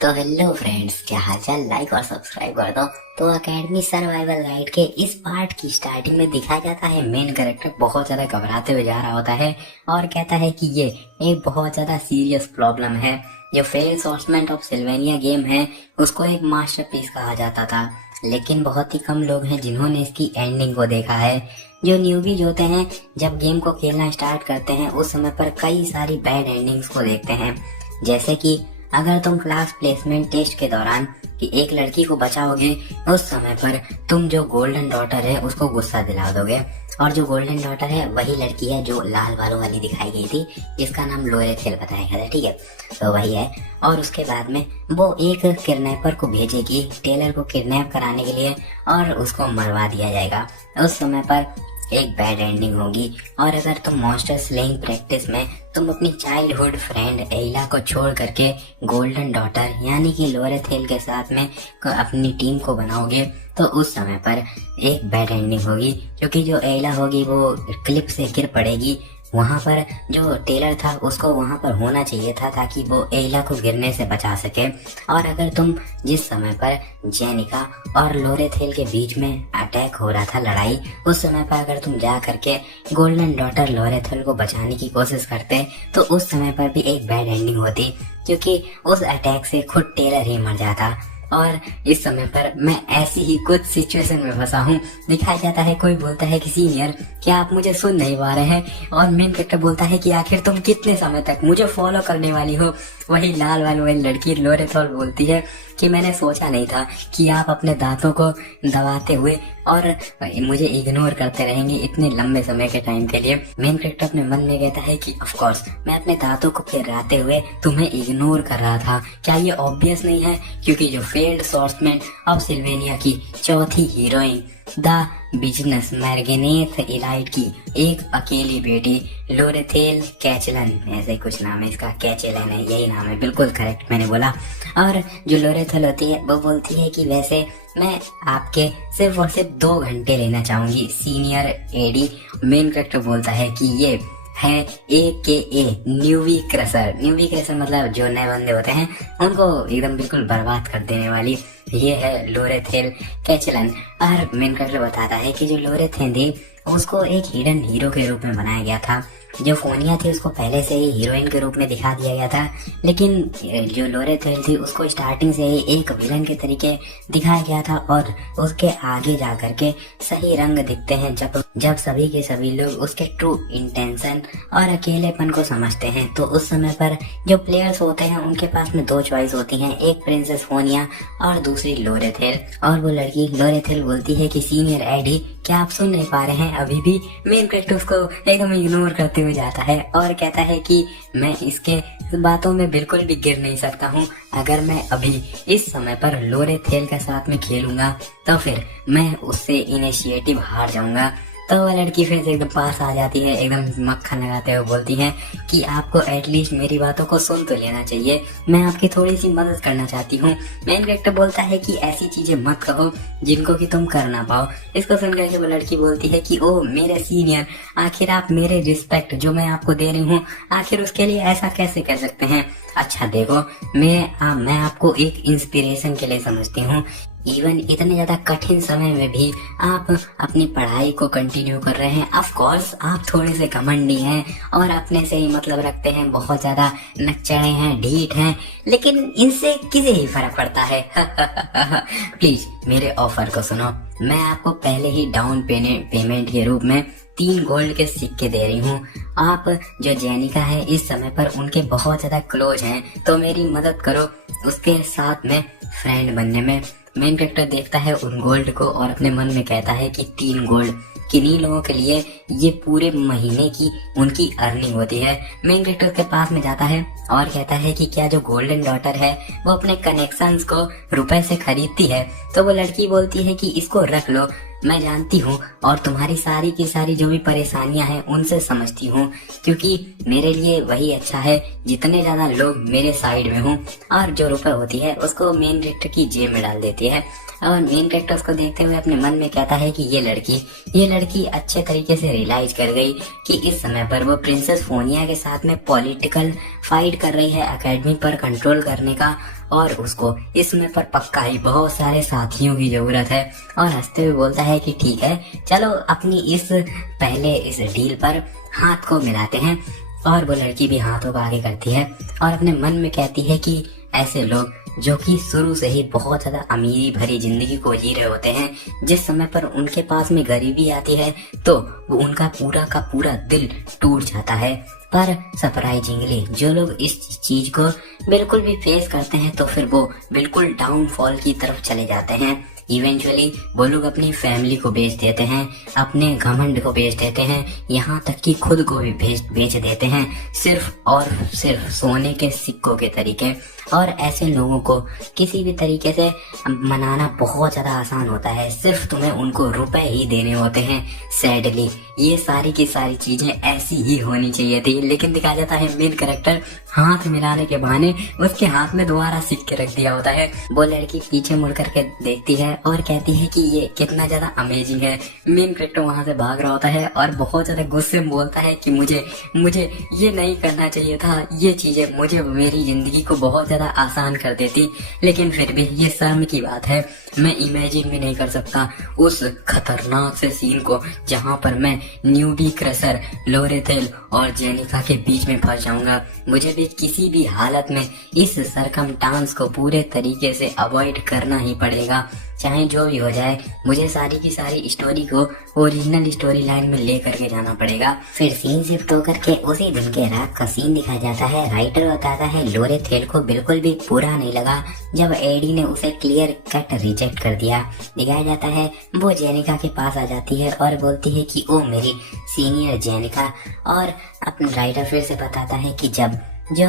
तो hello friends, क्या हालचाल। लाइक और सब्सक्राइब कर दो। तो अकेडमी सर्वाइवल गाइड के इस पार्ट की स्टार्टिंग में दिखाया जाता है मेन कैरेक्टर बहुत ज्यादा घबराते हुए जा रहा होता है और कहता है कि ये एक बहुत ज्यादा सीरियस प्रॉब्लम है। जो फेल सोर्समेंट ऑफ सिल्वेनिया गेम है उसको एक मास्टरपीस कहा जाता था, लेकिन बहुत ही कम लोग हैं जिन्होंने इसकी एंडिंग को देखा है। जो न्यूबीज होते हैं जब गेम को खेलना स्टार्ट करते हैं उस समय पर कई सारी बैड एंडिंग्स को देखते हैं। जैसे कि अगर तुम क्लास प्लेसमेंट टेस्ट के दौरान कि एक लड़की को बचाओगे उस समय पर तुम जो गोल्डन डॉटर है उसको गुस्सा दिला दोगे, और जो गोल्डन डॉटर है वही लड़की है जो लाल बालों वाली दिखाई गई थी जिसका नाम लोरेथेल बताया गया था, ठीक है। तो वही है। और उसके बाद में वो एक किडनैपर को भेजेगी टेलर को किडनैप कराने के लिए और उसको मरवा दिया जाएगा। उस समय पर एक बैड एंडिंग होगी। और अगर तुम मॉन्स्टर स्लेइंग प्रैक्टिस में तुम अपनी चाइल्डहुड फ्रेंड एला को छोड़ करके गोल्डन डॉटर यानी कि लोरेथेल के साथ में अपनी टीम को बनाओगे तो उस समय पर एक बैड एंडिंग होगी, क्योंकि जो एला होगी वो क्लिप से गिर पड़ेगी। वहां पर जो टेलर था उसको वहां पर होना चाहिए था ताकि वो एला को गिरने से बचा सके। और अगर तुम जिस समय पर जेनिका और लोरेथेल के बीच में अटैक हो रहा था लड़ाई, उस समय पर अगर तुम जा करके गोल्डन डॉटर लोरेथेल को बचाने की कोशिश करते तो उस समय पर भी एक बैड एंडिंग होती, क्योंकि उस अटैक से खुद टेलर ही मर जाता। और इस समय पर मैं ऐसी ही कुछ सिचुएशन में फंसा हूँ। दिखाया जाता है कोई बोलता है कि सीनियर क्या आप मुझे सुन नहीं पा रहे हैं, और मेन कैरेक्टर बोलता है कि आखिर तुम कितने समय तक मुझे फॉलो करने वाली हो। वही लाल वाली लड़की लोरेथेल बोलती है कि मैंने सोचा नहीं था कि आप अपने दांतों को दबाते हुए और मुझे इग्नोर करते रहेंगे इतने लंबे समय के टाइम के लिए। मेन कैरेक्टर अपने मन में कहता है कि ऑफ कोर्स मैं अपने दांतों को फिराते हुए तुम्हें इग्नोर कर रहा था। क्या ये ऑब्वियस नहीं है, क्योंकि जो फेल्ड सोर्समेंट ऑफ सिल्वेनिया की चौथी हीरोइन द बिजनेस मैर्गेनेथ इलाइट की एक अकेली बेटी लोरेथेल कैचलन, ऐसे कुछ नाम है इसका, कैचलन है यही नाम है, बिल्कुल करेक्ट मैंने बोला। और जो लोरेथेल होती है वो बोलती है कि वैसे मैं आपके सिर्फ और सिर्फ 2 घंटे लेना चाहूंगी सीनियर एडी। मेन कैरेक्टर बोलता है कि ये है AKA न्यूवी क्रशर। न्यूवी क्रशर मतलब जो नए बंदे होते हैं उनको एकदम बिल्कुल बर्बाद कर देने वाली ये है लोरेथेल कैचलन। और मेन कैरेक्टर बताता है कि जो लोरेथेल थी उसको एक हिडन हीरो के रूप में बनाया गया था। जो फोनिया थी उसको पहले से ही हीरोइन के रूप में दिखा दिया गया था, लेकिन जो लोरेथेल थी उसको स्टार्टिंग से ही एक विलन के तरीके दिखाया गया था। और उसके आगे जा करके सही रंग दिखते हैं जब सभी के सभी लोग उसके ट्रू इंटेंशन और अकेलेपन को समझते हैं। तो उस समय पर जो प्लेयर्स होते हैं उनके पास में 2 चॉइस होती हैं, एक प्रिंसेस फोनिया और दूसरी लोरेथेल। और वो लड़की लोरेथेल बोलती है कि सीनियर एडी क्या आप सुन नहीं पा रहे हैं अभी भी। मेन कैरेक्टर उसको एकदम इग्नोर करते हुए जाता है और कहता है कि मैं इसके बातों में बिल्कुल भी गिर नहीं सकता हूँ। अगर मैं अभी इस समय पर लोरेथेल के साथ में खेलूंगा तो फिर मैं उससे इनिशिएटिव हार जाऊंगा। तो वह लड़की फिर से एकदम पास आ जाती है, एकदम मक्खन लगाते हुए बोलती है कि आपको एटलीस्ट मेरी बातों को सुन तो लेना चाहिए, मैं आपकी थोड़ी सी मदद करना चाहती हूँ। मेन कैरेक्टर बोलता है कि ऐसी चीजें मत कहो जिनको कि तुम कर ना पाओ। इसको सुनकर के वो लड़की बोलती है कि ओ मेरे सीनियर, आखिर आप मेरे रिस्पेक्ट जो मैं आपको दे रही हूँ आखिर उसके लिए ऐसा कैसे कह सकते हैं। अच्छा देखो, मैं आपको एक इंस्पिरेशन के लिए समझती हूँ। इवन इतने ज्यादा कठिन समय में भी आप अपनी पढ़ाई को कंटिन्यू कर रहे हैं। ऑफ कोर्स आप थोड़े से घमंडी हैं और अपने से ही मतलब रखते हैं, बहुत ज्यादा नकचढ़े हैं, ढीठ हैं, लेकिन इनसे किसे ही फर्क पड़ता है। प्लीज मेरे ऑफर को सुनो, मैं आपको पहले ही डाउन पेमेंट के रूप में 3 गोल्ड के सिक्के दे रही हूँ। आप जो जेनिका है इस समय पर उनके बहुत ज्यादा क्लोज हैं, तो मेरी मदद करो उसके साथ में फ्रेंड बनने में। मेन कैरेक्टर देखता है उन गोल्ड को और अपने मन में कहता है कि 3 गोल्ड किन्हीं लोगों के लिए ये पूरे महीने की उनकी अर्निंग होती है। मेन कैरेक्टर के पास में जाता है और कहता है कि क्या जो गोल्डन डॉटर है वो अपने कनेक्शंस को रुपए से खरीदती है। तो वो लड़की बोलती है कि इसको रख लो, मैं जानती हूँ और तुम्हारी सारी की सारी जो भी परेशानियां हैं उनसे समझती हूँ, क्योंकि मेरे लिए वही अच्छा है जितने ज्यादा लोग मेरे साइड में हों। और जो रुपए होती है उसको मेन कैरेक्टर की जेब में डाल देती है। और मेन कैरेक्टर उसको देखते हुए अपने मन में कहता है कि ये लड़की अच्छे तरीके से रियलाइज कर गई कि इस समय पर वो प्रिंसेस फोनिया के साथ में पॉलिटिकल फाइट कर रही है एकेडमी पर कंट्रोल करने का। और उसको इस समय पर पक्का ही बहुत सारे साथियों की जरूरत है। और हंसते हुए बोलता है कि ठीक है, चलो अपनी पहले इस डील पर हाथ को मिलाते हैं। और वो लड़की भी हाथों को आगे करती है और अपने मन में कहती है कि ऐसे लोग जो कि शुरू से ही बहुत ज्यादा अमीरी भरी जिंदगी को जी रहे होते हैं, जिस समय पर उनके पास में गरीबी आती है तो वो उनका पूरा का पूरा दिल टूट जाता है। पर सरप्राइजिंगली जो लोग इस चीज को बिल्कुल भी फेस करते हैं तो फिर वो बिल्कुल डाउनफॉल की तरफ चले जाते हैं। इवेंचुअली वो लोग अपनी फैमिली को बेच देते हैं, अपने घमंड को बेच देते हैं, यहाँ तक कि खुद को भी बेच देते हैं, सिर्फ और सिर्फ सोने के सिक्कों के तरीके। और ऐसे लोगों को किसी भी तरीके से मनाना बहुत ज्यादा आसान होता है, सिर्फ तुम्हें उनको रुपए ही देने होते हैं। सैडली ये सारी की सारी चीजें ऐसी ही होनी चाहिए थी, लेकिन दिखाया जाता है मेन कैरेक्टर हाथ मिलाने के बहाने उसके हाथ में दोबारा सिक्के रख दिया होता है। वो लड़की पीछे मुड़ करके देखती है और कहती है कि ये कितना ज्यादा अमेजिंग है। मेन कैरेक्टर वहां से भाग रहा होता है और बहुत ज्यादा गुस्से में बोलता है कि मुझे ये नहीं करना चाहिए था, ये चीजें मुझे मेरी जिंदगी को बहुत ज्यादा आसान कर देती। लेकिन फिर भी ये शर्म की बात है, मैं इमेजिन भी नहीं कर सकता उस खतरनाक से सीन को जहां पर मैं न्यूबी क्रशर लोरेथेल और जेनिका के बीच में फंस जाऊंगा। मुझे भी किसी भी हालत में इस सरकमस्टांस को पूरे तरीके से अवॉइड करना ही पड़ेगा, चाहे जो भी हो जाए। मुझे सारी की सारी स्टोरी को ओरिजिनल स्टोरी लाइन में ले करके जाना पड़ेगा। फिर सीन शिफ्ट होकर के उसी दिन के रात का सीन दिखाया जाता है। राइटर बताता है लोरेथेल को बिल्कुल भी बुरा नहीं लगा जब एडी ने उसे क्लियर कट रिजेक्ट कर दिया। दिखाया जाता है वो जेनिका के पास आ जाती है और बोलती है कि ओ मेरी सीनियर जेनिका। और अपने राइटर फिर से बताता है कि जब जो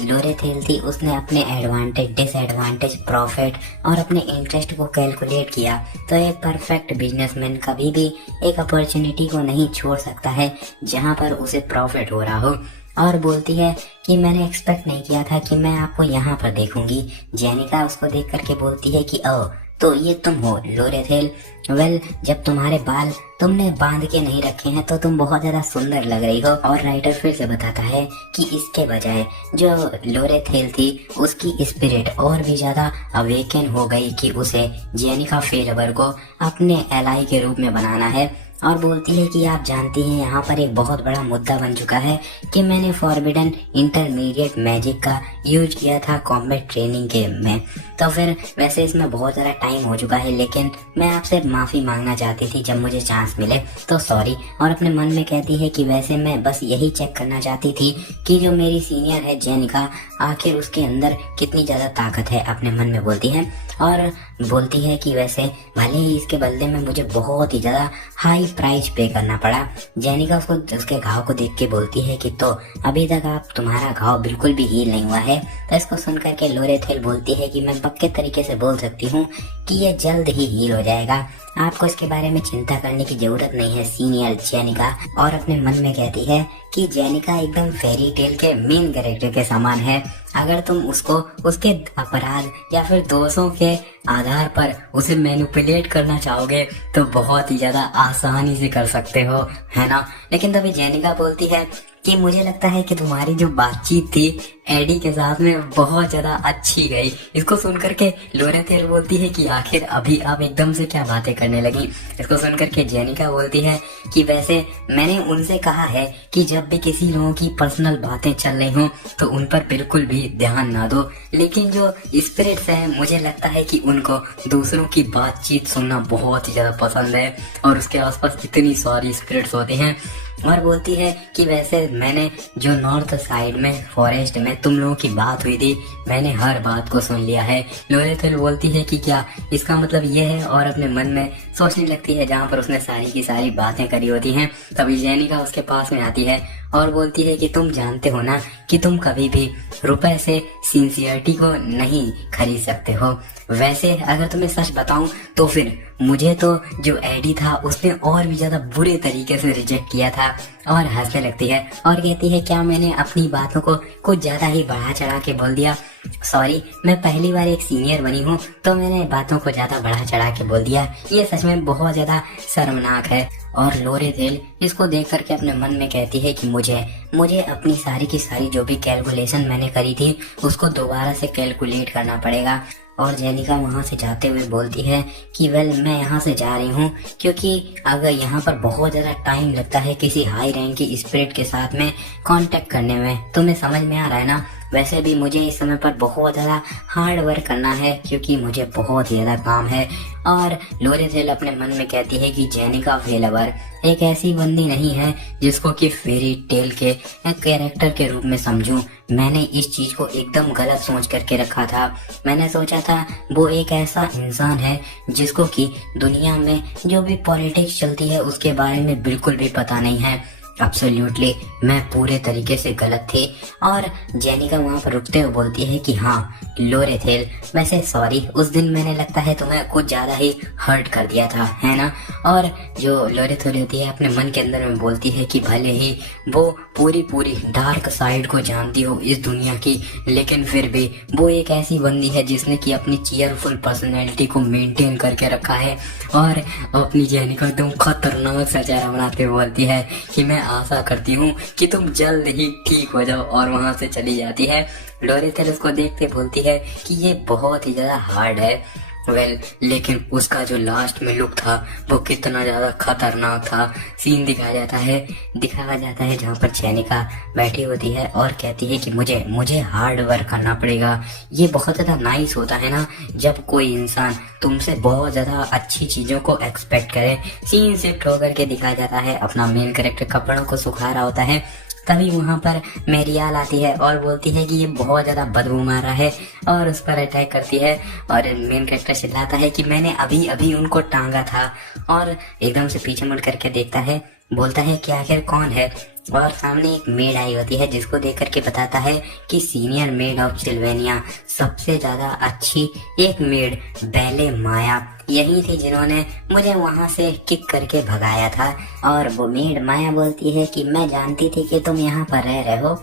लोरेथेल थी उसने अपने एडवांटेज, डिसएडवांटेज, प्रॉफिट और अपने इंटरेस्ट को कैलकुलेट किया तो एक परफेक्ट बिजनेसमैन कभी भी एक अपॉर्चुनिटी को नहीं छोड़ सकता है जहां पर उसे प्रॉफिट हो रहा हो। और बोलती है कि मैंने एक्सपेक्ट नहीं किया था कि मैं आपको यहाँ पर देखूंगी। जेनिका उसको देख करके बोलती है कि ओ तो ये तुम हो लोरेथेल। वेल, जब तुम्हारे बाल तुमने बांध के नहीं रखे हैं तो तुम बहुत ज्यादा सुंदर लग रही हो। और राइटर फिर से बताता है कि इसके बजाय जो लोरेथेल थी उसकी स्पिरिट और भी ज्यादा अवेकन हो गई कि उसे जेनिका फेलवर को अपने एलाई के रूप में बनाना है। और बोलती है कि आप जानती हैं यहाँ पर एक बहुत बड़ा मुद्दा बन चुका है कि मैंने फॉरबिडन इंटरमीडिएट मैजिक का यूज किया था कॉम्बैट ट्रेनिंग के में। तो फिर वैसे इसमें बहुत ज़्यादा टाइम हो चुका है, लेकिन मैं आपसे माफ़ी मांगना चाहती थी जब मुझे चांस मिले तो सॉरी। और अपने मन में कहती है कि वैसे मैं बस यही चेक करना चाहती थी कि जो मेरी सीनियर है जेनिका, आखिर उसके अंदर कितनी ज़्यादा ताकत है, अपने मन में बोलती है। और बोलती है कि वैसे भले ही इसके बदले में मुझे बहुत ही ज़्यादा हाई प्राइस पे करना पड़ा। जेनिका उसको उसके घाव को देख के बोलती है कि तो अभी तक आप तुम्हारा घाव बिल्कुल भी हील नहीं हुआ है। तो इसको सुनकर के लोरेथेल बोलती है कि मैं पक्के तरीके से बोल सकती हूँ कि ये जल्द ही हील हो जाएगा, आपको इसके बारे में चिंता करने की जरूरत नहीं है सीनियर जेनिका। और अपने मन में कहती है कि जेनिका एकदम फेरी टेल के मेन कैरेक्टर के समान है, अगर तुम उसको उसके अपराध या फिर दोषों के आधार पर उसे मैनिपुलेट करना चाहोगे तो बहुत ही ज्यादा आसानी से कर सकते हो, है ना। लेकिन तभी जेनिका बोलती है कि मुझे लगता है कि तुम्हारी जो बातचीत थी एडी के साथ में बहुत ज्यादा अच्छी गई। इसको सुनकर के लोरेथेल बोलती है कि आखिर अभी आप एकदम से क्या बातें करने लगी। इसको सुनकर के जेनिका बोलती है कि वैसे मैंने उनसे कहा है कि जब भी किसी लोगों की पर्सनल बातें चल रही हों तो उन पर बिल्कुल भी ध्यान ना दो, लेकिन जो स्पिरिट्स हैं मुझे लगता है कि उनको दूसरों की बातचीत सुनना बहुत ही ज्यादा पसंद है और उसके आसपास इतनी सारी स्पिरिट्स होती हैं। और बोलती है कि वैसे मैंने जो नॉर्थ साइड में फॉरेस्ट में तुम लोगों की बात हुई थी मैंने हर बात को सुन लिया है। लोरेथेल बोलती है कि क्या इसका मतलब ये है, और अपने मन में सोचने लगती है जहाँ पर उसने सारी की सारी बातें करी होती हैं। तभी जेनिका उसके पास में आती है और बोलती है कि तुम जानते हो ना कि तुम कभी भी रुपए से सिंसियरिटी को नहीं खरीद सकते हो। वैसे अगर तुम्हें सच बताऊं तो फिर मुझे तो जो एडी था उसने और भी ज्यादा बुरे तरीके से रिजेक्ट किया था। और हंसने लगती है और कहती है क्या मैंने अपनी बातों को कुछ ज्यादा ही बढ़ा चढ़ा के बोल दिया। सॉरी, मैं पहली बार एक सीनियर बनी हूँ तो मैंने बातों को ज्यादा बढ़ा चढ़ा के बोल दिया। ये सच में बहुत ज्यादा शर्मनाक है। और लोरेथेल इसको देख करके अपने मन में कहती है कि मुझे मुझे अपनी सारी की सारी जो भी कैलकुलेशन मैंने करी थी उसको दोबारा से कैलकुलेट करना पड़ेगा। और जेनिका वहां से जाते हुए बोलती है कि वेल मैं यहाँ से जा रही हूँ क्योंकि अगर यहाँ पर बहुत ज़्यादा टाइम लगता है किसी हाई रैंक की स्पिरिट के साथ में कांटेक्ट करने में। तुम्हें समझ में आ रहा है ना? वैसे भी मुझे इस समय पर बहुत ज़्यादा हार्ड वर्क करना है क्योंकि मुझे बहुत ही ज़्यादा काम है। और लोरेथेल अपने मन में कहती है कि जेनिका वेलवर एक ऐसी बंदी नहीं है जिसको कि फेरी टेल के कैरेक्टर के रूप में समझूं। मैंने इस चीज को एकदम गलत सोच करके रखा था। मैंने सोचा था वो एक ऐसा इंसान है जिसको कि दुनिया में जो भी पॉलिटिक्स चलती है उसके बारे में बिल्कुल भी पता नहीं है। एब्सोल्युटली मैं पूरे तरीके से गलत थी। और जेनिका वहाँ पर रुकते हुए बोलती है कि हाँ लोरेथेल वैसे सॉरी, उस दिन मैंने लगता है तुम्हें कुछ ज्यादा ही हर्ट कर दिया था, है ना? और जो लोरेथेल होती है अपने मन के अंदर में बोलती है कि भले ही वो पूरी पूरी डार्क साइड को जानती हो इस दुनिया की, लेकिन फिर भी वो एक ऐसी बंदी है जिसने कि अपनी चीयरफुल पर्सनैलिटी को मेंटेन करके रखा है। और अपनी जेनिका एकदम खतरनाक सा चेहरा बनाते हुए बोलती है कि मैं आशा करती हूँ कि तुम जल्द ही ठीक हो जाओ, और वहां से चली जाती है। लोरेथेल उसको देखते बोलती है कि ये बहुत ही ज्यादा हार्ड है। लेकिन उसका जो लास्ट में लुक था वो कितना ज्यादा खतरनाक था। सीन दिखाया जाता है जहाँ पर जेनिका बैठी होती है और कहती है कि मुझे हार्ड वर्क करना पड़ेगा। ये बहुत ज्यादा नाइस होता है ना जब कोई इंसान तुमसे बहुत ज्यादा अच्छी चीजों को एक्सपेक्ट करे। सीन शिफ्ट होकर के दिखाया जाता है अपना मेन कैरेक्टर कपड़ों को सुखा रहा होता है। तभी वहां पर मेरियाल आती है और बोलती है कि ये बहुत ज्यादा बदबू मार रहा है और उस पर अटैक करती है। और मेन कैरेक्टर चिल्लाता है कि मैंने अभी अभी उनको टांगा था। और एकदम से पीछे मुड़ करके देखता है, बोलता है कि आखिर कौन है। और सामने एक मेड आई होती है जिसको देख करके बताता है कि सीनियर मेड ऑफ सिल्वेनिया, सबसे ज्यादा अच्छी एक मेड बेले माया यही थी जिन्होंने मुझे वहां से किक करके भगाया था। और वो मेड माया बोलती है कि मैं जानती थी कि तुम यहाँ पर रह रहे हो।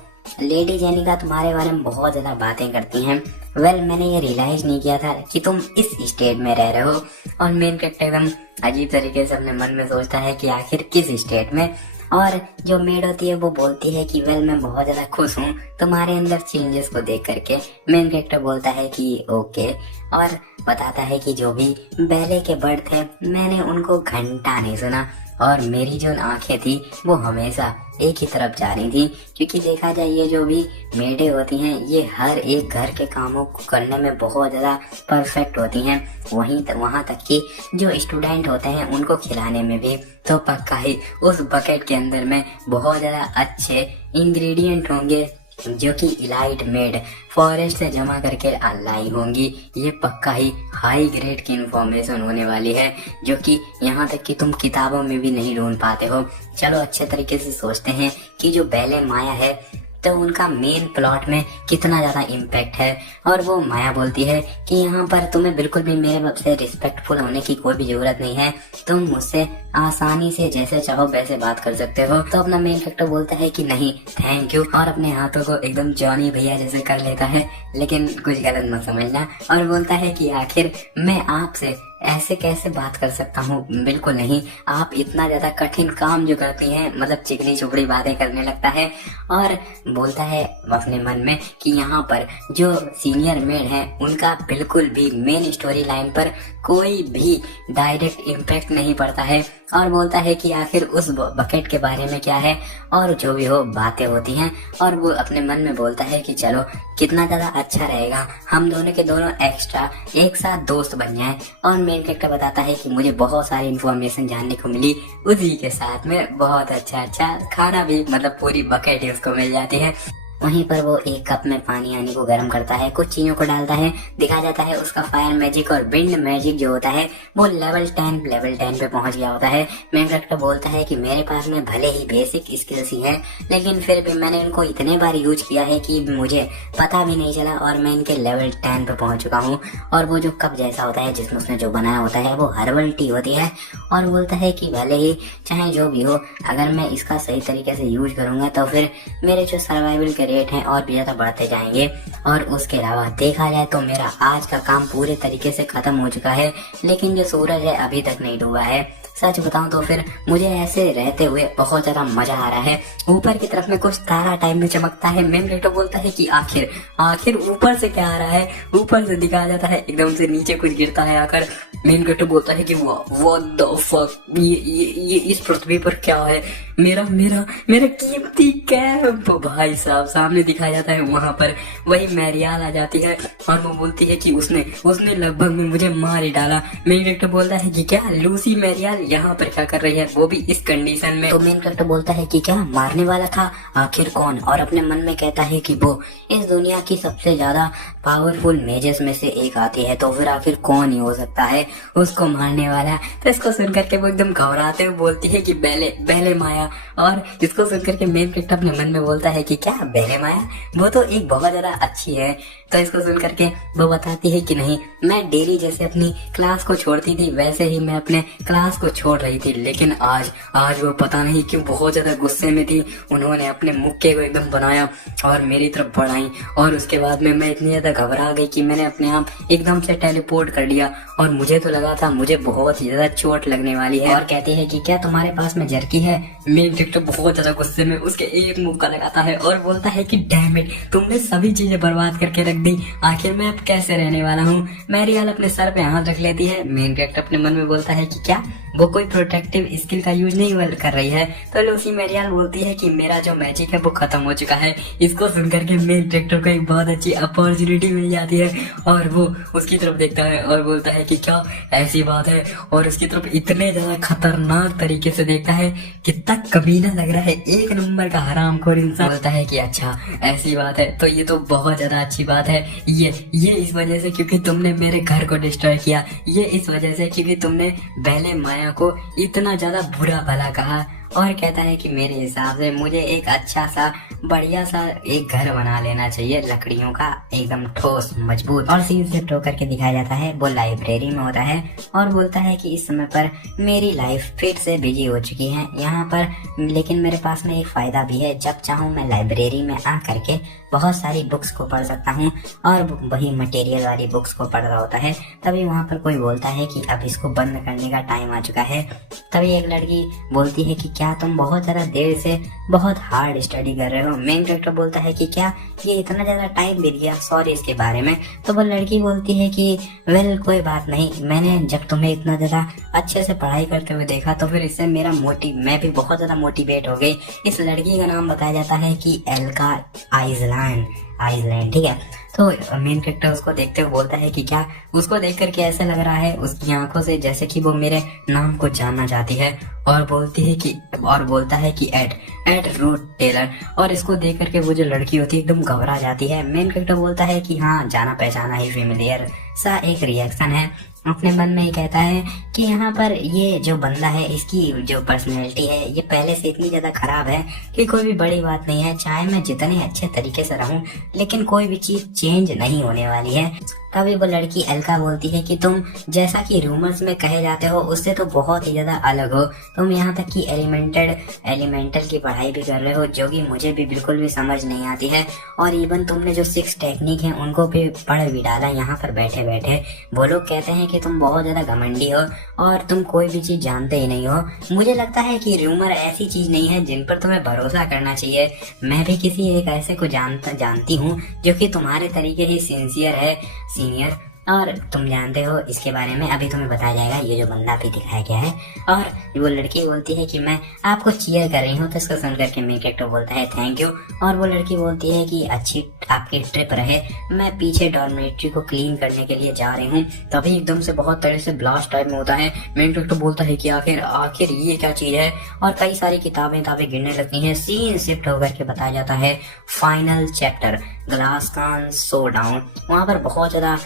लेडी जेनिका तुम्हारे बारे में बहुत ज्यादा बातें करती हैं। मैंने ये रियलाइज नहीं किया था कि तुम इस स्टेट में रह रहे हो। और मेन कैरेक्टर एकदम अजीब तरीके से अपने मन में सोचता है कि आखिर किस स्टेट में। और जो मेड होती है वो बोलती है कि मैं बहुत ज्यादा खुश हूँ तुम्हारे अंदर चेंजेस को देख करके। मेन कैरेक्टर बोलता है कि ओके, और बताता है कि जो भी बेले के बर्ड थे मैंने उनको घंटा नहीं सुना, और मेरी जो आंखें थी वो हमेशा एक ही तरफ जा रही थी। क्योंकि देखा जाए ये जो भी मेडें होती हैं ये हर एक घर के कामों को करने में बहुत ज्यादा परफेक्ट होती हैं। वहाँ तक कि जो स्टूडेंट होते हैं उनको खिलाने में भी तो पक्का ही उस बकेट के अंदर में बहुत ज्यादा अच्छे इंग्रेडिएंट होंगे जो कि इलाइट मेड फॉरेस्ट से जमा करके लाई होंगी। ये पक्का ही हाई ग्रेड की इंफॉर्मेशन होने वाली है जो कि यहाँ तक कि तुम किताबों में भी नहीं ढूंढ पाते हो। चलो अच्छे तरीके से सोचते हैं कि जो बेले माया है तो उनका मेन प्लॉट में कितना ज्यादा इम्पैक्ट है। और वो माया बोलती है कि यहाँ पर तुम्हें बिल्कुल भी मेरे से रिस्पेक्टफुल होने की कोई भी जरूरत नहीं है, तुम मुझसे आसानी से जैसे चाहो वैसे बात कर सकते हो। तो अपना मेन कैरेक्टर बोलता है कि नहीं थैंक यू, और अपने हाथों को एकदम जॉनी भैया जैसे कर लेता है, लेकिन कुछ गलत मत समझना। और बोलता है कि आखिर मैं आपसे ऐसे कैसे बात कर सकता हूँ, बिल्कुल नहीं, आप इतना ज्यादा कठिन काम जो करती हैं, मतलब चिकनी चुपड़ी बातें करने लगता है। और बोलता है अपने मन में कि यहाँ पर जो सीनियर मेड हैं उनका बिल्कुल भी मेन स्टोरी लाइन पर कोई भी डायरेक्ट इम्पैक्ट नहीं पड़ता है। और बोलता है कि आखिर उस बकेट के बारे में क्या है, और जो भी हो बातें होती हैं। और वो अपने मन में बोलता है कि चलो कितना ज्यादा अच्छा रहेगा हम दोनों के दोनों एक्स्ट्रा एक साथ दोस्त बन जाएं। और मेन कैरेक्टर बताता है कि मुझे बहुत सारी इन्फॉर्मेशन जानने को मिली, उसी के साथ में बहुत अच्छा खाना भी, मतलब पूरी बकेट ही उसको मिल जाती है। वहीं पर वो एक कप में पानी आने को गर्म करता है, कुछ चीजों को डालता है। दिखा जाता है उसका फायर मैजिक और विंड मैजिक जो होता है वो लेवल 10 पे पहुंच गया होता है। मेन कैरेक्टर बोलता है कि मेरे पास में भले ही बेसिक स्किल्स ही हैं, लेकिन फिर भी मैंने उनको इतने बार यूज किया है कि मुझे पता भी नहीं चला और मैं इनके लेवल 10 पे पहुंच चुका हूँ। और वो जो कप जैसा होता है जिसमें उसने जो बनाया होता है वो हर्बल टी होती है। और बोलता है कि भले ही चाहे जो भी हो, अगर मैं इसका सही तरीके से यूज करूंगा तो फिर मेरे जो सर्वाइवल के रेट हैं और भी ज्यादा बढ़ते जाएंगे। और उसके अलावा देखा जाए तो मेरा आज का काम पूरे तरीके से खत्म हो चुका है, लेकिन जो सूरज है अभी तक नहीं डूबा है। सच बताऊं तो फिर मुझे ऐसे रहते हुए बहुत ज्यादा मजा आ रहा है। ऊपर की तरफ में कुछ तारा टाइम में चमकता है। मेन कैरेक्टर बोलता है कि आखिर आखिर ऊपर से क्या आ रहा है, ऊपर से दिखाया जाता है एकदम से नीचे कुछ गिरता है आकर। मेन कैरेक्टर बोलता है कि व्हाट द फक, ये इस पृथ्वी पर क्या है, मेरा मेरा मेरा कीमती कैंप। भाई साहब सामने दिखाया जाता है, वहां पर वही मैरियाल आ जाती है और वो बोलती है कि उसने लगभग में मुझे मार ही डाला। मेन कैरेक्टर बोलता है कि क्या लूसी मैरियाल यहाँ पर क्या कर रही है, वो भी इस कंडीशन में। तो मेन कैरेक्टर बोलता है कि क्या मारने वाला था, आखिर कौन, और अपने मन में कहता है कि वो इस दुनिया की सबसे ज्यादा पावरफुल मेजेस में से एक आती है, तो फिर आखिर कौन ही हो सकता है उसको मारने वाला। तो इसको सुन करके वो एकदम घबराते हुए बोलती है कि बेले माया। और इसको सुन करके मेन कैरेक्टर अपने मन में बोलता है कि क्या बेले माया, वो तो एक बहुत ज्यादा अच्छी है। तो इसको सुन करके वो बताती है कि नहीं, मैं डेली जैसे अपनी क्लास को छोड़ती थी वैसे ही मैं अपने क्लास को छोड़ रही थी, लेकिन आज वो पता नहीं क्यों बहुत ज्यादा गुस्से में थी। उन्होंने अपने मुक्के को एकदम बनाया और मेरी तरफ बढ़ाई, और उसके बाद में मैं इतनी ज्यादा घबरा गई कि मैंने अपने आप एकदम से टेलीपोर्ट कर लिया, और मुझे तो लगा था मुझे बहुत ही ज्यादा चोट लगने वाली है। और कहती है कि क्या तुम्हारे पास में जर्की है। मेन कैरेक्टर बहुत ज्यादा गुस्से में उसके एक मुक्का लगाता है और बोलता है कि डैम इट, तुमने सभी चीजें बर्बाद करके रख दी, आखिर मैं अब कैसे रहने वाला हूँ। मैरियाल अपने सर पे हाथ रख लेती है। मेन कैरेक्टर अपने मन में बोलता है कि क्या वो कोई प्रोटेक्टिव स्किल का यूज नहीं कर रही है। तो लूसी मैरियाल बोलती है कि मेरा जो मैजिक है वो खत्म हो चुका है। इसको सुनकर के मेन कैरेक्टर को एक बहुत अच्छी अपॉर्चुनिटी मिल जाती है और वो उसकी तरफ देखता है और बोलता है कि क्या ऐसी बात है, और उसकी तरफ इतने ज्यादा खतरनाक तरीके से देखता है, कितना कमीना लग रहा है, एक नंबर का हरामखोर इंसान। बोलता है कि अच्छा ऐसी बात है, तो ये तो बहुत ज्यादा अच्छी बात है। ये इस वजह से क्योंकि तुमने मेरे घर को डिस्ट्रॉय किया, ये इस वजह से क्योंकि तुमने बेले माया को इतना ज्यादा बुरा भला कहा। और कहता है कि मेरे हिसाब से मुझे एक अच्छा सा बढ़िया सा एक घर बना लेना चाहिए, लकड़ियों का एकदम ठोस मजबूत। और सीन शिफ्ट होकर के दिखाया जाता है, वो लाइब्रेरी में होता है और बोलता है कि इस समय पर मेरी लाइफ फिर से बिजी हो चुकी है यहाँ पर, लेकिन मेरे पास में एक फायदा भी है, जब चाहूँ मैं लाइब्रेरी में आ करके बहुत सारी बुक्स को पढ़ सकता हूँ। और वही मटेरियल वाली बुक्स को पढ़ रहा होता है, तभी वहाँ पर कोई बोलता है कि अब इसको बंद करने का टाइम आ चुका है। तभी एक लड़की बोलती है कि क्या तुम बहुत ज्यादा देर से बहुत हार्ड स्टडी कर रहे हो। मेन कैरेक्टर बोलता है कि क्या ये इतना ज्यादा टाइम बीत गया, सॉरी इसके बारे में। तो वो लड़की बोलती है कि वेल कोई बात नहीं, मैंने जब तुम्हें इतना ज्यादा अच्छे से पढ़ाई करते हुए देखा तो फिर इससे मैं भी बहुत ज्यादा मोटिवेट हो गई। इस लड़की का नाम बताया जाता है कि एल्का आइसलैंड, ठीक है। तो मेन कैरेक्टर उसको देखते हुए बोलता है कि क्या उसको देख करके ऐसा लग रहा है उसकी आंखों से जैसे कि वो मेरे नाम को जानना चाहती है, और बोलता है कि एड रूट टेलर। और इसको देख करके वो जो लड़की होती है एकदम घबरा जाती है। मेन कैरेक्टर बोलता है कि हाँ, जाना पहचाना ही फेमिलियर सा एक रिएक्शन है। अपने मन में ही कहता है कि यहाँ पर ये जो बंदा है इसकी जो पर्सनैलिटी है ये पहले से इतनी ज्यादा खराब है कि कोई भी बड़ी बात नहीं है, चाहे मैं जितने अच्छे तरीके से रहूं लेकिन कोई भी चीज चेंज नहीं होने वाली है। तभी वो लड़की एल्का बोलती है कि तुम जैसा कि रूमर्स में कहे जाते हो उससे तो बहुत ही ज्यादा अलग हो, तुम यहाँ तक कि एलिमेंटल की पढ़ाई भी कर रहे हो, जो कि मुझे भी बिल्कुल भी समझ नहीं आती है, और इवन तुमने जो 6 टेक्निक है उनको भी पढ़ भी डाला यहाँ पर बैठे बैठे। वो लोग कहते हैं कि तुम बहुत ज्यादा घमंडी हो और तुम कोई भी चीज जानते ही नहीं हो। मुझे लगता है कि रूमर ऐसी चीज नहीं है जिन पर तुम्हें भरोसा करना चाहिए। मैं भी किसी एक ऐसे को जानती हूँ जो कि तुम्हारे तरीके ही सिंसियर है सीनियर, और तुम जानते हो इसके बारे में अभी तुम्हें बताया जाएगा, ये जो बंदा भी दिखाया गया है। और वो लड़की बोलती है कि मैं आपको चीयर कर रही हूँ, तो इसको सुन करके मेन कैरेक्टर बोलता है थैंक यू। और वो लड़की बोलती है कि अच्छी आपकी ट्रिप रहे, मैं पीछे डॉर्मेट्री को क्लीन करने के लिए जा रही हूँ। तभी एकदम से बहुत तरह से ब्लास्ट टाइप में होता है। मेन कैरेक्टर बोलता है कि आखिर ये क्या चीज है, और कई सारी किताबें गिरने लगती हैं। सीन शिफ्ट होकर के बताया जाता है फाइनल चैप्टर ग्लास कान सो डाउन। वहाँ पर बहुत ज्यादा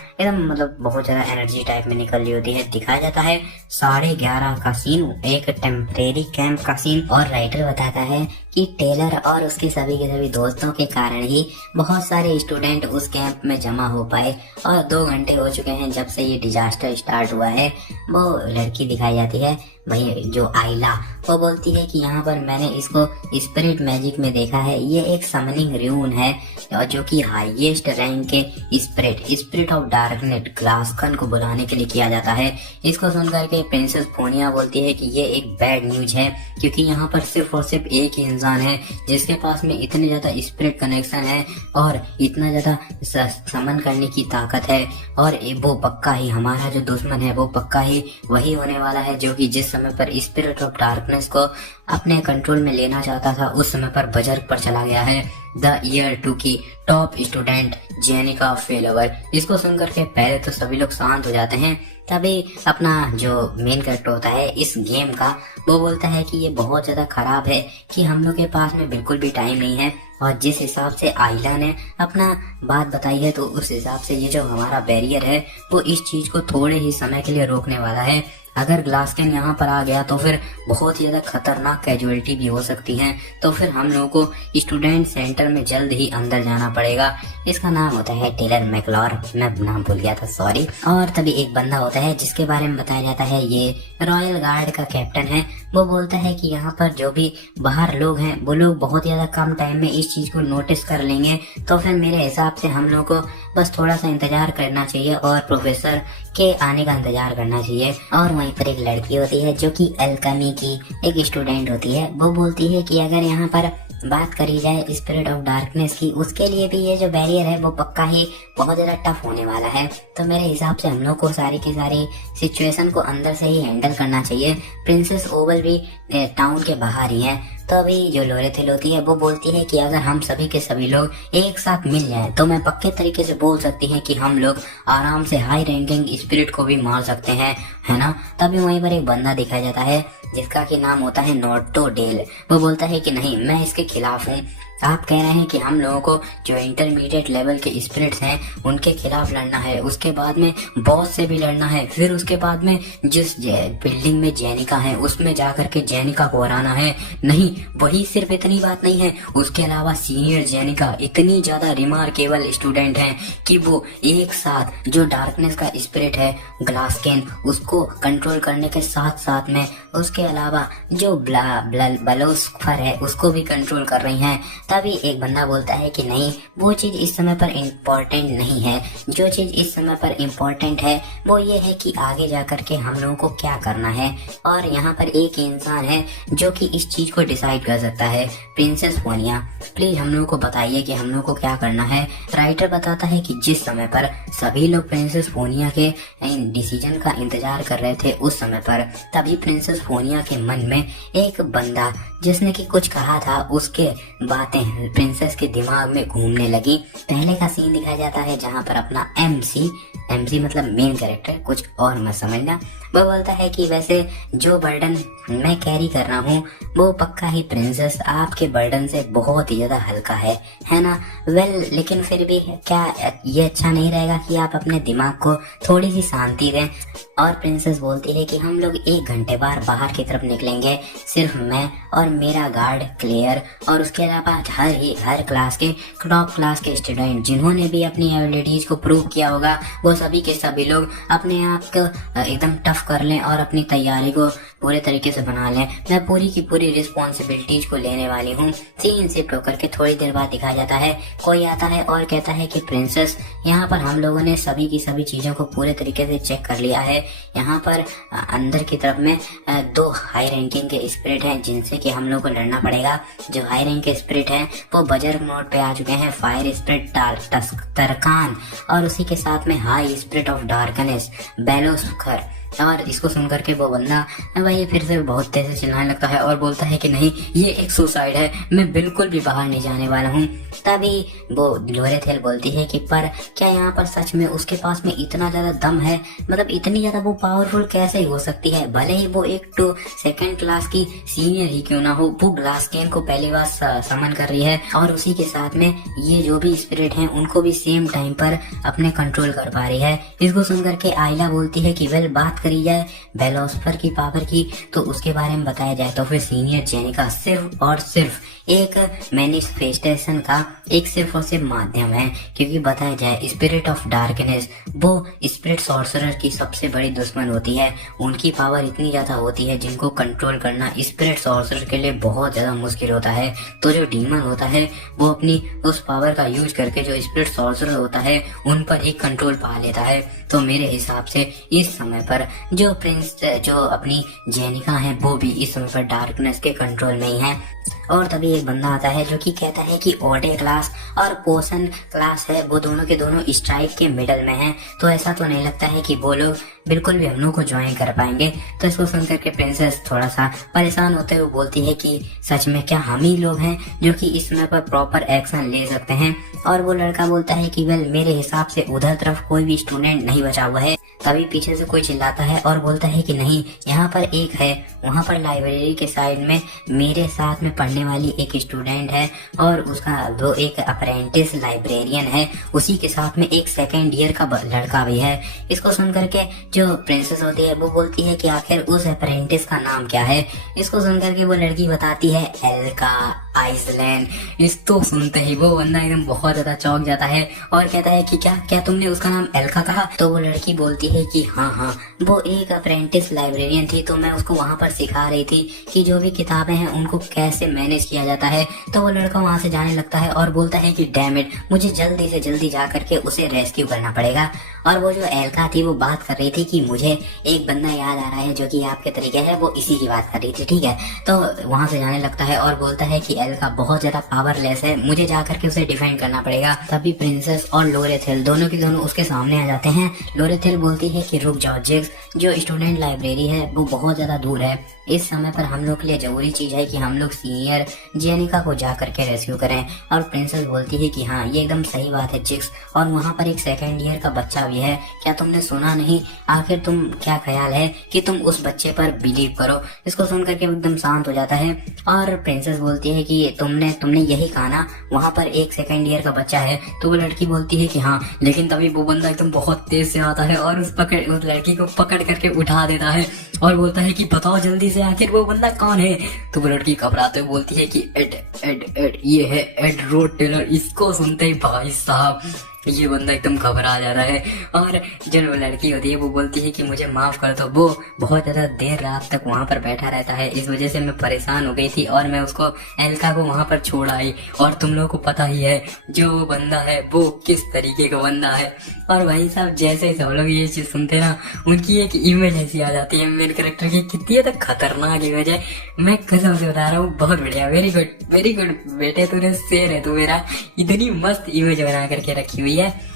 बहुत ज्यादा एनर्जी टाइप में निकल रही होती है। दिखाया जाता है 11:30 का सीन, एक टेम्परेरी कैंप का सीन। और राइटर बताता है कि टेलर और उसके सभी के सभी दोस्तों के कारण ही बहुत सारे स्टूडेंट उस कैंप में जमा हो पाए। और 2 घंटे हो चुके हैं जब से ये डिजास्टर स्टार्ट हुआ है। वो लड़की दिखाई जाती है भाई जो आइला, वो बोलती है कि यहाँ पर मैंने इसको स्पिरिट मैजिक में देखा है, ये एक समनिंग र्यून है और जो कि हाईएस्ट रैंक के स्पिरिट ऑफ डार्कनेट ग्लास्कन को बुलाने के लिए किया जाता है। इसको सुनकर के प्रिंसेस फोनिया बोलती है कि ये एक बैड न्यूज है, क्योंकि यहाँ पर सिर्फ और सिर्फ एक ही इंसान है जिसके पास में इतने ज्यादा स्पिरिट कनेक्शन है और इतना ज्यादा समन करने की ताकत है, और वो पक्का ही हमारा जो दुश्मन है वो पक्का ही वही होने वाला है जो कि जिस समय पर स्पिरिट ऑफ डार्कनेस को अपने कंट्रोल में लेना चाहता था उस समय पर बजर्ग पर चला गया है। द ईयर 2 की टॉप स्टूडेंट जेनिका फेलोवर। इसको सुनकर के पहले तो सभी लोग शांत हो जाते हैं, तभी अपना जो मेन कैरेक्टर होता है इस गेम का वो बोलता है कि ये बहुत ज्यादा खराब है कि हम लोग के पास में बिल्कुल भी टाइम नहीं है, और जिस हिसाब से आइला ने अपना बात बताई है तो उस हिसाब से ये जो हमारा बैरियर है वो इस चीज को थोड़े ही समय के लिए रोकने वाला है। अगर ग्लास्कन यहाँ पर आ गया तो फिर बहुत ही ज्यादा खतरनाक कैजुअलिटी भी हो सकती है, तो फिर हम लोगों को स्टूडेंट सेंटर में जल्द ही अंदर जाना पड़ेगा। इसका नाम होता है टेलर मैकलॉर, मैं नाम भूल गया था सॉरी। और तभी एक बंदा होता है जिसके बारे में बताया जाता है ये रॉयल गार्ड का कैप्टन है। वो बोलता है कि यहाँ पर जो भी बाहर लोग हैं वो लोग बहुत ज्यादा कम टाइम में इस चीज को नोटिस कर लेंगे, तो फिर मेरे हिसाब से हम लोग को बस थोड़ा सा इंतजार करना चाहिए और प्रोफेसर के आने का इंतजार करना चाहिए। और वहीं पर एक लड़की होती है जो कि अल्केमी की एक स्टूडेंट होती है। वो बोलती है कि अगर यहाँ पर बात करी जाए स्पिरिट ऑफ डार्कनेस की, उसके लिए भी ये जो बैरियर है वो पक्का ही बहुत ज्यादा टफ होने वाला है। तो मेरे हिसाब से हम लोग को सारी की सारी सिचुएशन को अंदर से ही हैंडल करना चाहिए। प्रिंसेस ओवल भी टाउन के बाहर ही है। तो अभी जो लोरेथिल होती है वो बोलती है कि अगर हम सभी के सभी लोग एक साथ मिल जाएं तो मैं पक्के तरीके से बोल सकती हैं कि हम लोग आराम से हाई रैंकिंग स्पिरिट को भी मार सकते हैं, है ना। तभी वहीं पर एक बंदा दिखाया जाता है जिसका कि नाम होता है नोटो डेल। वो बोलता है कि नहीं, मैं इसके खिलाफ हूँ। आप कह रहे हैं कि हम लोगों को जो इंटरमीडिएट लेवल के स्पिरिट्स हैं उनके खिलाफ लड़ना है, उसके बाद में बॉस से भी लड़ना है, फिर उसके बाद में जिस बिल्डिंग में जेनिका है उसमें जाकर के जेनिका को हराना है। नहीं, वही सिर्फ इतनी बात नहीं है, उसके अलावा सीनियर जेनिका इतनी ज्यादा रिमार्केबल स्टूडेंट हैं कि वो एक साथ जो डार्कनेस का स्पिरिट है ग्लास्केन उसको कंट्रोल करने के साथ साथ में उसके अलावा जो ब्लोस्फर है उसको भी कंट्रोल कर रही हैं। तभी एक बंदा बोलता है कि नहीं, वो चीज इस समय पर इम्पोर्टेंट नहीं है। जो चीज इस समय पर इम्पोर्टेंट है वो ये है कि आगे जाकर के हम लोगों को क्या करना है, और यहाँ पर एक इंसान है जो कि इस चीज को डिसाइड कर सकता है। प्रिंसेस फोनिया, प्लीज हम लोगों को बताइए कि हम लोग को क्या करना है। राइटर बताता है कि जिस समय पर सभी लोग प्रिंसेस फोनिया के डिसीजन का इंतजार कर रहे थे उस समय पर तभी प्रिंसेस फोनिया के मन में एक बंदा जिसने कि कुछ कहा था उसके बातें प्रिंसेस के दिमाग में घूमने लगी। पहले का सीन दिखाया जाता है जहाँ पर अपना एमसी मतलब मेन कैरेक्टर, कुछ और मत समझना, वो बोलता है कि वैसे जो बर्डन मैं कैरी कर रहा हूँ वो पक्का ही प्रिंसेस आपके बर्डन से बहुत ही ज्यादा हल्का है ना। लेकिन फिर भी क्या ये अच्छा नहीं रहेगा कि आप अपने दिमाग को थोड़ी सी शांति दें। और प्रिंसेस बोलती है कि हम लोग 1 घंटे बाद बाहर की तरफ निकलेंगे, सिर्फ मैं और मेरा गार्ड क्लेयर, और उसके अलावा हर क्लास के टॉप क्लास के स्टूडेंट जिन्होंने भी अपनी एबिलिटीज को प्रूव किया होगा वो सभी के सभी लोग अपने आप को एकदम टफ कर लें और अपनी तैयारी को पूरे तरीके से बना लें। मैं पूरी की पूरी रिस्पॉन्सिबिलिटीज को लेने वाली हूँ। सीन शिफ्ट होकर के थोड़ी देर बाद दिखाया जाता है, कोई आता है और कहता है कि प्रिंसेस, यहाँ पर हम लोगों ने सभी की सभी चीजों को पूरे तरीके से चेक कर लिया है। यहाँ पर अंदर की तरफ में 2 हाई रैंकिंग के स्पिरिट हैं जिनसे कि हम लोग को लड़ना पड़ेगा। जो हाई रैंक के स्पिरिट हैं वो बजर्ग मोड पे आ चुके हैं, फायर स्पिरिट तरकान, और उसी के साथ में हाई स्पिरिट ऑफ डार्कनेस बेलोस्खर। और इसको सुनकर के वो बंदा भाई फिर से बहुत तेज से चिल्लाने लगता है और बोलता है कि नहीं, ये एक सुसाइड है, मैं बिल्कुल भी बाहर नहीं जाने वाला हूँ। तभी वो लोरेथिल बोलती है कि पर क्या यहाँ पर सच में उसके पास में इतना ज्यादा दम है, मतलब इतनी ज्यादा वो पावरफुल कैसे हो सकती है, भले ही वो एक तो 2nd क्लास की सीनियर ही क्यों ना हो, वो ग्लास्केन को पहली बार समन कर रही है और उसी के साथ में ये जो भी स्पिरिट हैं उनको भी सेम टाइम पर अपने कंट्रोल कर पा रही है। इसको सुनकर के आइला बोलती है कि वेल बात करी जाए वेलोस्फर की पावर की, तो उसके बारे में बताया जाए तो फिर सीनियर जेनिका सिर्फ और सिर्फ एक मैनिफेस्टेशन का एक सिर्फ और सिर्फ माध्यम है। क्योंकि बताया जाए स्पिरिट ऑफ डार्कनेस वो स्पिरिट सॉर्सरर की सबसे बड़ी दुश्मन होती है। उनकी पावर इतनी ज्यादा होती है जिनको कंट्रोल करना स्पिरिट सॉर्सरर के लिए बहुत ज्यादा मुश्किल होता है। तो जो डीमन होता है वो अपनी उस पावर का यूज करके जो स्पिरिट सॉर्सरर होता है उन पर एक कंट्रोल पा लेता है। तो मेरे हिसाब से इस समय पर जो प्रिंस जो अपनी जेनिका है वो भी इस समय पर डार्कनेस के कंट्रोल में ही है। और तभी एक बंदा आता है जो कि कहता है कि ओडे क्लास और पोशन क्लास है वो दोनों के दोनों स्ट्राइक के मिडल में हैं, तो ऐसा तो नहीं लगता है कि वो लोग बिल्कुल भी हम लोग को ज्वाइन कर पाएंगे। तो इसको सुनकर के प्रिंसेस थोड़ा सा परेशान होते हुए बोलती है कि सच में क्या हम ही लोग हैं जो कि इस समय पर प्रॉपर एक्शन ले सकते हैं। और वो लड़का बोलता है कि वेल मेरे हिसाब से उधर तरफ कोई भी स्टूडेंट नहीं बचा हुआ है। तभी पीछे से कोई चिल्लाता है और बोलता है कि नहीं, यहाँ पर एक है, वहाँ पर लाइब्रेरी के साइड में मेरे साथ में पढ़ने वाली एक स्टूडेंट है और उसका दो एक अप्रेंटिस लाइब्रेरियन है, उसी के साथ में एक सेकेंड ईयर का लड़का भी है। इसको सुन करके जो प्रिंसेस होती है वो बोलती है कि आखिर उस अप्रेंटिस का नाम क्या है। इसको सुन करके वो लड़की बताती है एल्का आइसलैंड। इसको सुनते ही वो बंदा एकदम बहुत ज्यादा चौंक जाता है और कहता है कि क्या क्या तुमने उसका नाम एल्का कहा। तो वो लड़की बोलती है कि हाँ, वो एक अप्रेंटिस लाइब्रेरियन थी, तो मैं उसको वहाँ पर सिखा रही थी कि जो भी किताबें हैं उनको कैसे मैनेज किया जाता है। तो वो लड़का वहाँ से जाने लगता है और बोलता है कि डैम इट, मुझे जल्दी से जल्दी जा करके उसे रेस्क्यू करना पड़ेगा। और वो जो एल्का थी वो बात कर रही थी कि मुझे एक बंदा याद आ रहा है जो कि आपके तरीके है, वो इसी की बात कर रही थी, ठीक है। तो वहाँ से जाने लगता है और बोलता है कि एल्का बहुत ज्यादा पावरलेस है, मुझे जा करके उसे डिफेंड करना पड़ेगा। तभी प्रिंसेस और लोरेथिल दोनों के दोनों उसके सामने आ जाते हैं। लोरेथिल बोलती है कि रुक जाओ जिक्स, जो स्टूडेंट लाइब्रेरी है वो बहुत ज्यादा दूर है, इस समय पर हम लोग के लिए जरूरी चीज है कि हम लोग सीनियर जेनिका को जा करके रेस्क्यू करें। और प्रिंसेस बोलती है कि हाँ ये एकदम सही बात है जिक्स, और वहाँ पर एक सेकेंड ईयर का बच्चा भी है, क्या तुमने सुना नहीं? आखिर तुम क्या ख्याल है कि तुम उस बच्चे पर बिलीव करो। इसको सुन करके एकदम शांत हो जाता है और प्रिंसेस बोलती है कि तुमने यही कहा ना, वहाँ पर एक सेकेंड ईयर का बच्चा है। तो वो लड़की बोलती है कि हाँ, लेकिन तभी वो बंदा एकदम बहुत तेज से आता है और उस लड़की को पकड़ करके उठा देता है और बोलता है कि बताओ जल्दी से आखिर वो बंदा कौन है। तो वो लड़की घबराते हुए बोलती है कि एड ये है एड रोड टेलर। इसको सुनते ही भाई साहब ये बंदा एकदम घबरा जा रहा है और जो लड़की होती है वो बोलती है कि मुझे माफ कर दो, वो बहुत ज्यादा देर रात तक वहाँ पर बैठा रहता है, इस वजह से मैं परेशान हो गई थी और मैं उसको एल्का को वहाँ पर छोड़ आई। और तुम लोगों को पता ही है जो वो बंदा है वो किस तरीके का बंदा है। और भाई साहब जैसे ही सब लोग ये चीज सुनते ना, उनकी एक इमेज ऐसी आ जाती है मेन कैरेक्टर की, कितनी तक खतरनाक इमेज है, मैं कसम से बता रहा हूँ। बहुत बढ़िया, वेरी गुड बेटे, तूने शेर है तू मेरा, इतनी मस्त इमेज बना करके रखी हुई है।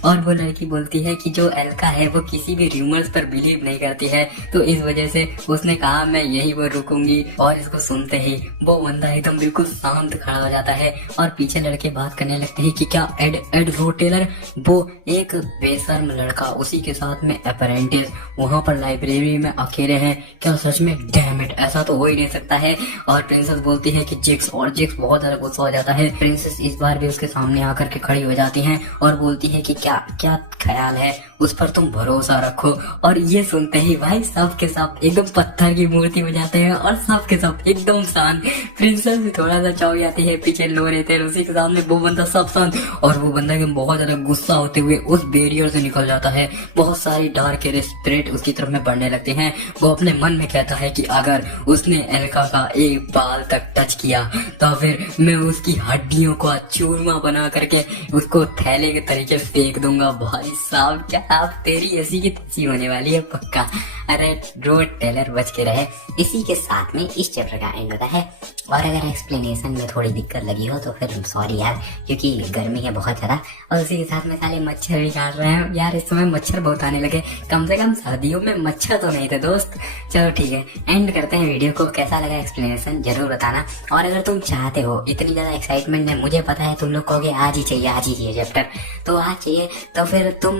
और वो लड़की बोलती है कि जो एल्का है वो किसी भी रूमर्स पर बिलीव नहीं करती है, तो इस वजह से उसने कहा मैं यही पर रुकूंगी। और इसको सुनते ही वो बंदा एकदम बिल्कुल शांत खड़ा हो जाता है और पीछे लड़के बात करने लगते हैं कि क्या एड रोटेलर वो एक बेशर्म लड़का, उसी के साथ में अप्रेंटिस वहाँ पर लाइब्रेरी में अकेले हैं, क्या सच में? डैम इट, ऐसा तो हो ही नहीं सकता है। और प्रिंसेस बोलती है कि जिक्स, और जिक्स बहुत ज्यादा गुस्सा हो जाता है। प्रिंसेस इस बार भी उसके सामने आकर के खड़ी हो जाती हैं और बोलती है कि क्या क्या ख्याल है, उस पर तुम भरोसा रखो। और ये सुनते ही भाई सब के सब एकदम पत्थर की मूर्ति हो जाते हैं और सब के सब एकदम शांत। प्रिंसेस भी थोड़ा सा चौंक जाती है, पीछे लो रहे थे उसी के सामने वो बंदा सब शांत, और वो बंदा एकदम बहुत ज्यादा गुस्सा होते हुए उस बैरियर से निकल जाता है। बहुत सारी डार्क स्पिरिट उसकी तरफ में बढ़ने लगते हैं। वो अपने मन में कहता है कि अगर उसने एल्का का एक बाल तक टच किया तो फिर मैं उसकी हड्डियों को चूरमा बना करके उसको थैले के तरीके फेंक दूंगा। भाई साहब क्या आप तेरी ऐसी की तैसी होने वाली है पक्का। अरे रोड टेलर बच के रहे। इसी के साथ में इस चैप्टर का एंड होता है। और अगर एक्सप्लेनेशन में थोड़ी दिक्कत लगी हो तो फिर सॉरी यार, क्योंकि गर्मी है बहुत ज्यादा और उसी के साथ में साले मच्छर भी काट रहे हैं यार। इस समय मच्छर बहुत आने लगे, कम से कम सर्दियों में मच्छर तो नहीं थे दोस्त। चलो ठीक है, एंड करते हैं वीडियो को। कैसा लगा एक्सप्लेनेशन जरूर बताना। और अगर तुम चाहते हो, इतनी ज्यादा एक्साइटमेंट है, मुझे पता है तुम लोग कहोगे आज ही चाहिए चैप्टर, तो आज चाहिए तो फिर तुम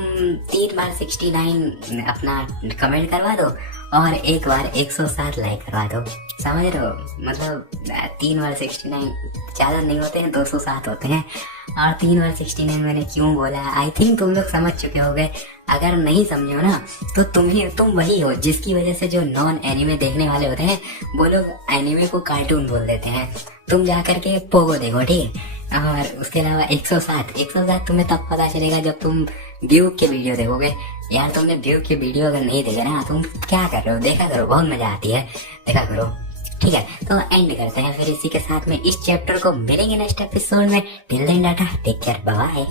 3 बार 69 अपना कमेंट करवा दो और एक बार 107 लाइक करवा दो। समझ रहे हो? मतलब 3 बार 69 ज्यादा नहीं होते हैं, 207 होते हैं। और 3 बार 69 मैंने क्यों बोला, आई थिंक तुम लोग समझ चुके होगे। अगर नहीं समझे हो ना तो तुम वही हो जिसकी वजह से जो नॉन एनिमे देखने वाले होते हैं वो लोग एनिमे को कार्टून बोल देते हैं। तुम जा करके पोगो देखो, ठीक है। और उसके अलावा 107 तुम्हें तब पता चलेगा जब तुम ड्यूक के वीडियो देखोगे। यार तुमने ड्यूक के वीडियो अगर नहीं देखे ना, तुम क्या कर रहे हो, देखा करो, बहुत मजा आती है, देखा करो। ठीक है, तो एंड करते हैं फिर इसी के साथ में इस चैप्टर को। मिलेंगे नेक्स्ट एपिसोड में। Till then tata, take care, bye.